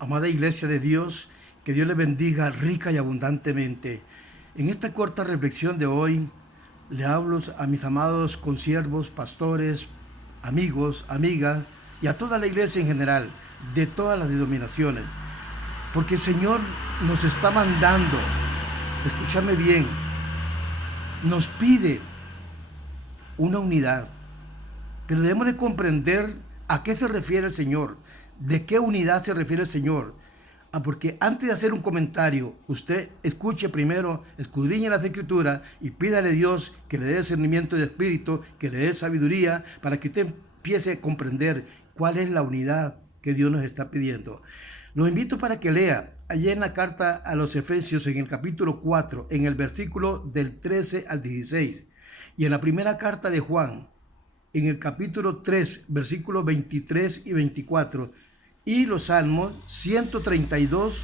Amada Iglesia de Dios, que Dios le bendiga rica y abundantemente. En esta corta reflexión de hoy, le hablo a mis amados consiervos, pastores, amigos, amigas y a toda la iglesia en general, de todas las denominaciones. Porque el Señor nos está mandando, escúchame bien, nos pide una unidad. Pero debemos de comprender a qué se refiere el Señor, de qué unidad se refiere el Señor. Porque antes de hacer un comentario, usted escuche primero, escudriñe las Escrituras y pídale a Dios que le dé discernimiento de espíritu, que le dé sabiduría, para que usted empiece a comprender cuál es la unidad que Dios nos está pidiendo. Lo invito para que lea allá en la carta a los Efesios, en el capítulo 4, en el versículo del 13 al 16, y en la primera carta de Juan, en el capítulo 3, versículos 23 y 24, y los Salmos 132,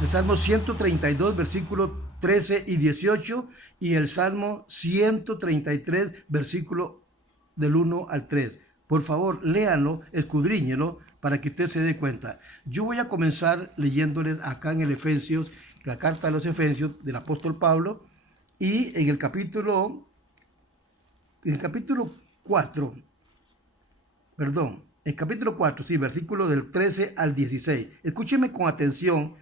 el Salmo 132, versículos 13 y 18, y el Salmo 133, versículo del 1 al 3. Por favor, léanlo, escudriñenlo, para que usted se dé cuenta. Yo voy a comenzar leyéndoles acá en el Efesios, la carta a los Efesios del apóstol Pablo, y en el capítulo 4, sí, versículo del 13 al 16. Escúcheme con atención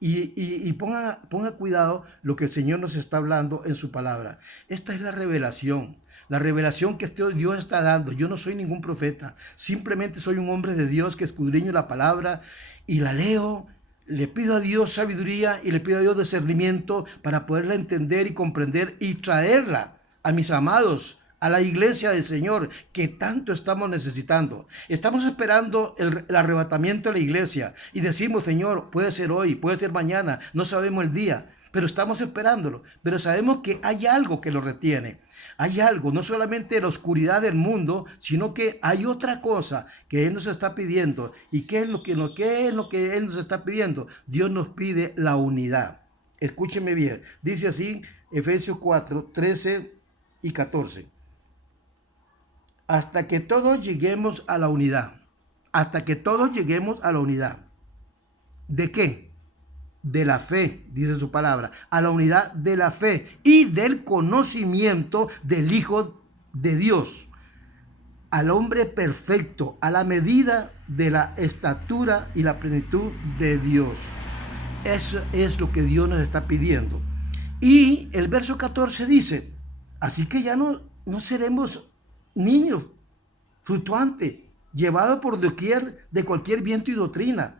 y ponga cuidado lo que el Señor nos está hablando en su palabra. Esta es la revelación que Dios está dando. Yo no soy ningún profeta, simplemente soy un hombre de Dios que escudriño la palabra y la leo. Le pido a Dios sabiduría y le pido a Dios discernimiento para poderla entender y comprender y traerla a mis amados, a la iglesia del Señor, que tanto estamos necesitando. Estamos esperando el arrebatamiento de la iglesia y decimos, Señor, puede ser hoy, puede ser mañana, no sabemos el día, pero estamos esperándolo. Pero sabemos que hay algo que lo retiene. Hay algo, no solamente la oscuridad del mundo, sino que hay otra cosa que Él nos está pidiendo. ¿Y qué es lo que Él nos está pidiendo? Dios nos pide la unidad. Escúcheme bien. Dice así, Efesios 4, 13 y 14. Hasta que todos lleguemos a la unidad. Hasta que todos lleguemos a la unidad. ¿De qué? De la fe, dice su palabra. A la unidad de la fe y del conocimiento del Hijo de Dios. Al hombre perfecto, a la medida de la estatura y la plenitud de Dios. Eso es lo que Dios nos está pidiendo. Y el verso 14 dice, así que ya no seremos niños fluctuantes, llevados por doquier de cualquier viento y doctrina,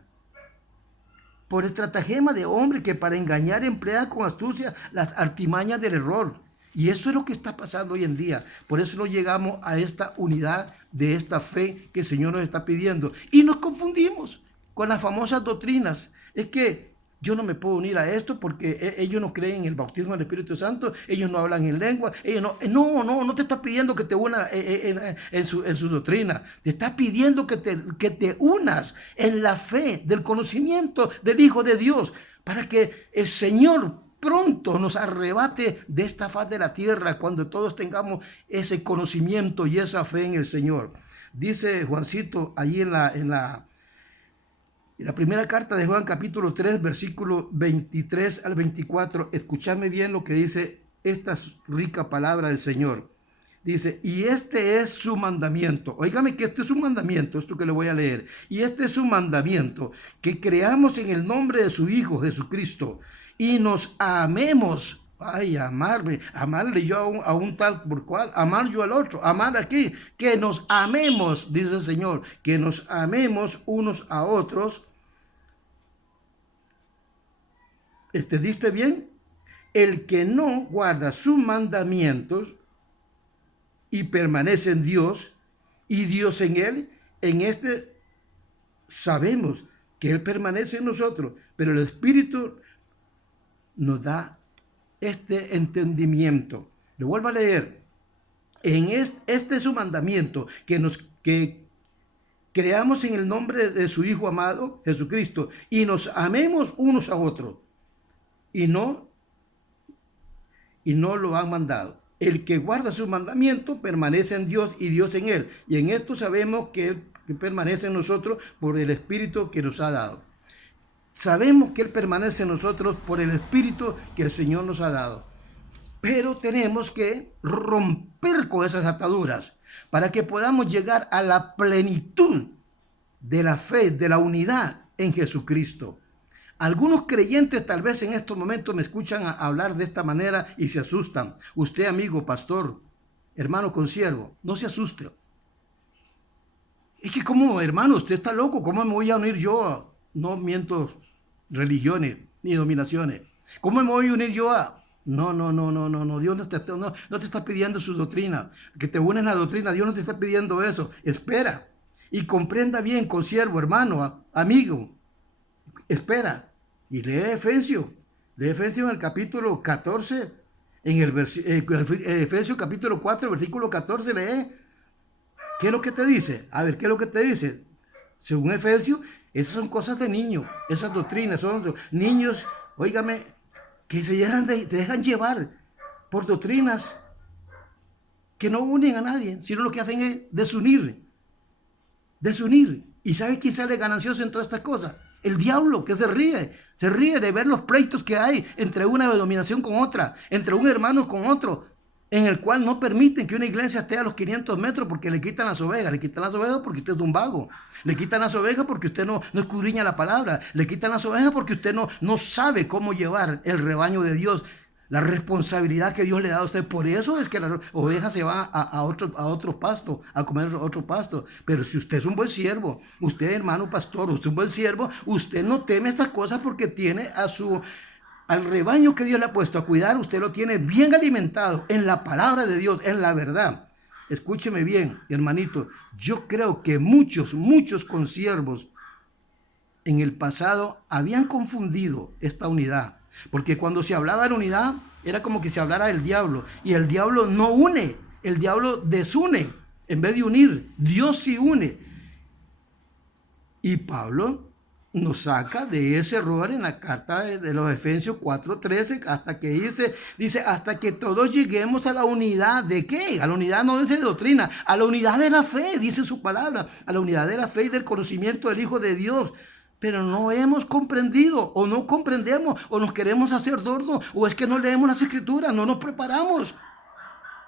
por estratagema de hombre que para engañar emplea con astucia las artimañas del error. Y eso es lo que está pasando hoy en día. Por eso no llegamos a esta unidad de esta fe que el Señor nos está pidiendo. Y nos confundimos con las famosas doctrinas. Es que yo no me puedo unir a esto porque ellos no creen en el bautismo del Espíritu Santo, ellos no hablan en lengua, ellos no te está pidiendo que te unas en su doctrina, te está pidiendo que te unas en la fe del conocimiento del Hijo de Dios, para que el Señor pronto nos arrebate de esta faz de la tierra cuando todos tengamos ese conocimiento y esa fe en el Señor. Dice Juancito allí en la primera carta de Juan, capítulo 3, versículo 23 al 24, escúchame bien lo que dice esta rica palabra del Señor. Dice, y este es su mandamiento. Óigame que este es un mandamiento, esto que le voy a leer. Y este es su mandamiento, que creamos en el nombre de su Hijo Jesucristo y nos amemos. Ay, amarle yo a un tal por cual, amar yo al otro, amar aquí, que nos amemos, dice el Señor, que nos amemos unos a otros. ¿Diste bien? El que no guarda sus mandamientos y permanece en Dios y Dios en él, en este sabemos que Él permanece en nosotros, pero el Espíritu nos da este entendimiento. Lo vuelvo a leer. Este es su mandamiento, que creamos en el nombre de su Hijo amado, Jesucristo, y nos amemos unos a otros. Y no lo han mandado. El que guarda sus mandamientos permanece en Dios y Dios en él. Y en esto sabemos que que permanece en nosotros por el Espíritu que nos ha dado. Sabemos que Él permanece en nosotros por el Espíritu que el Señor nos ha dado. Pero tenemos que romper con esas ataduras para que podamos llegar a la plenitud de la fe, de la unidad en Jesucristo. Algunos creyentes tal vez en estos momentos me escuchan hablar de esta manera y se asustan. Usted, amigo, pastor, hermano consiervo, no se asuste. Es que como, hermano, usted está loco, ¿cómo me voy a unir yo a, no miento, religiones ni dominaciones? ¿Cómo me voy a unir yo a? No, Dios no te está pidiendo su doctrina, que te unes a la doctrina, Dios no te está pidiendo eso. Espera y comprenda bien, consiervo, hermano, amigo, espera y lee Efesios en el capítulo 14, en el Efesios capítulo 4, versículo 14, lee. ¿Qué es lo que te dice? A ver, ¿qué es lo que te dice? Según Efesios, esas son cosas de niños, esas doctrinas son niños, óigame, que se dejan llevar por doctrinas que no unen a nadie, sino lo que hacen es desunir. ¿Y sabe quién sale ganancioso en todas estas cosas? El diablo, que se ríe de ver los pleitos que hay entre una denominación con otra, entre un hermano con otro, en el cual no permiten que una iglesia esté a los 500 metros porque le quitan las ovejas. Le quitan las ovejas porque usted es un vago. Le quitan las ovejas porque usted no escudriña la palabra. Le quitan las ovejas porque usted no sabe cómo llevar el rebaño de Dios, la responsabilidad que Dios le da a usted. Por eso es que las ovejas se van a otro pasto, a comer otro pasto. Pero si usted es un buen siervo, usted, hermano pastor, usted es un buen siervo, usted no teme estas cosas porque tiene al rebaño que Dios le ha puesto a cuidar, usted lo tiene bien alimentado en la palabra de Dios, en la verdad. Escúcheme bien, hermanito, yo creo que muchos consiervos en el pasado habían confundido esta unidad, porque cuando se hablaba de unidad, era como que se hablara del diablo, y el diablo no une, el diablo desune, en vez de unir, Dios sí une. Y Pablo nos saca de ese error en la carta de los Efesios 4:13, hasta que dice, hasta que todos lleguemos a la unidad. ¿De qué? A la unidad no dice de doctrina, a la unidad de la fe, dice su palabra, a la unidad de la fe y del conocimiento del Hijo de Dios. Pero no hemos comprendido, o no comprendemos, o nos queremos hacer sordos, o es que no leemos las Escrituras, no nos preparamos.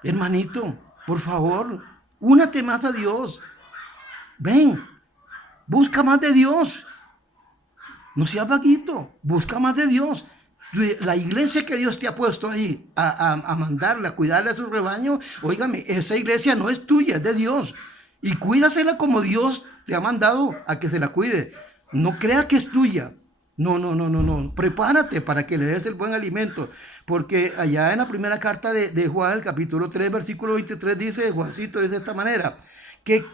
Hermanito, por favor, únate más a Dios. Ven, busca más de Dios. No seas vaguito, busca más de Dios. La iglesia que Dios te ha puesto ahí a mandarla, a cuidarle a su rebaño, óigame, esa iglesia no es tuya, es de Dios. Y cuídasela como Dios te ha mandado a que se la cuide. No creas que es tuya. No. Prepárate para que le des el buen alimento. Porque allá en la primera carta de Juan, el capítulo 3, versículo 23, dice, Juancito, dice de esta manera, que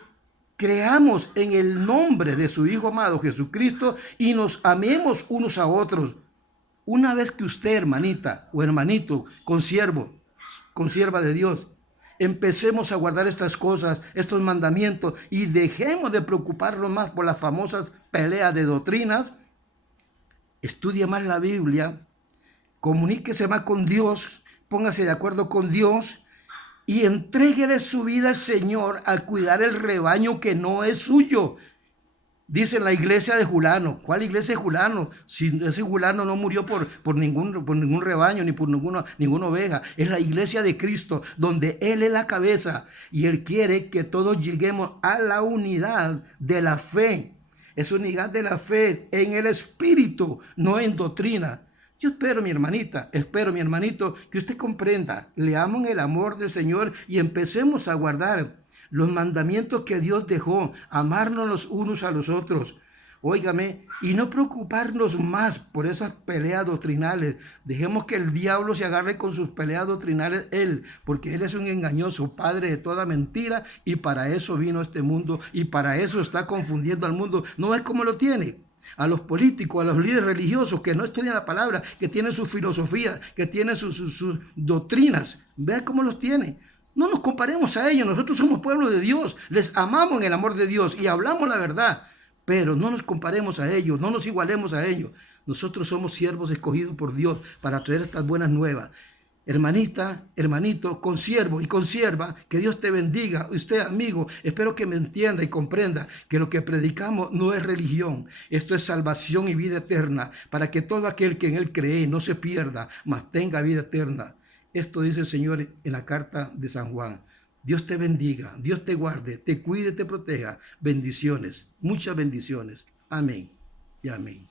creamos en el nombre de su Hijo amado Jesucristo y nos amemos unos a otros. Una vez que usted, hermanita o hermanito, consierva de Dios, empecemos a guardar estas cosas, estos mandamientos, y dejemos de preocuparnos más por las famosas peleas de doctrinas. Estudie más la Biblia, comuníquese más con Dios, póngase de acuerdo con Dios, y entréguele su vida al Señor al cuidar el rebaño que no es suyo. Dice la iglesia de Julano. ¿Cuál iglesia de Julano? Si ese Julano no murió por ningún rebaño ni por ninguna oveja. Es la iglesia de Cristo, donde Él es la cabeza. Y Él quiere que todos lleguemos a la unidad de la fe. Es unidad de la fe en el Espíritu, no en doctrina. Yo espero, mi hermanita, mi hermanito, que usted comprenda, leamos el amor del Señor y empecemos a guardar los mandamientos que Dios dejó, amarnos los unos a los otros. Óigame, y no preocuparnos más por esas peleas doctrinales. Dejemos que el diablo se agarre con sus peleas doctrinales él, porque él es un engañoso padre de toda mentira, y para eso vino a este mundo, y para eso está confundiendo al mundo. No es como lo tiene. A los políticos, a los líderes religiosos que no estudian la palabra, que tienen su filosofía, que tienen sus doctrinas. Vea cómo los tiene. No nos comparemos a ellos. Nosotros somos pueblo de Dios. Les amamos en el amor de Dios y hablamos la verdad. Pero no nos comparemos a ellos, no nos igualemos a ellos. Nosotros somos siervos escogidos por Dios para traer estas buenas nuevas. Hermanita, hermanito, consiervo y consierva, que Dios te bendiga. Usted, amigo, espero que me entienda y comprenda que lo que predicamos no es religión. Esto es salvación y vida eterna, para que todo aquel que en Él cree no se pierda, mas tenga vida eterna. Esto dice el Señor en la carta de San Juan. Dios te bendiga, Dios te guarde, te cuide, te proteja. Bendiciones, muchas bendiciones. Amén y amén.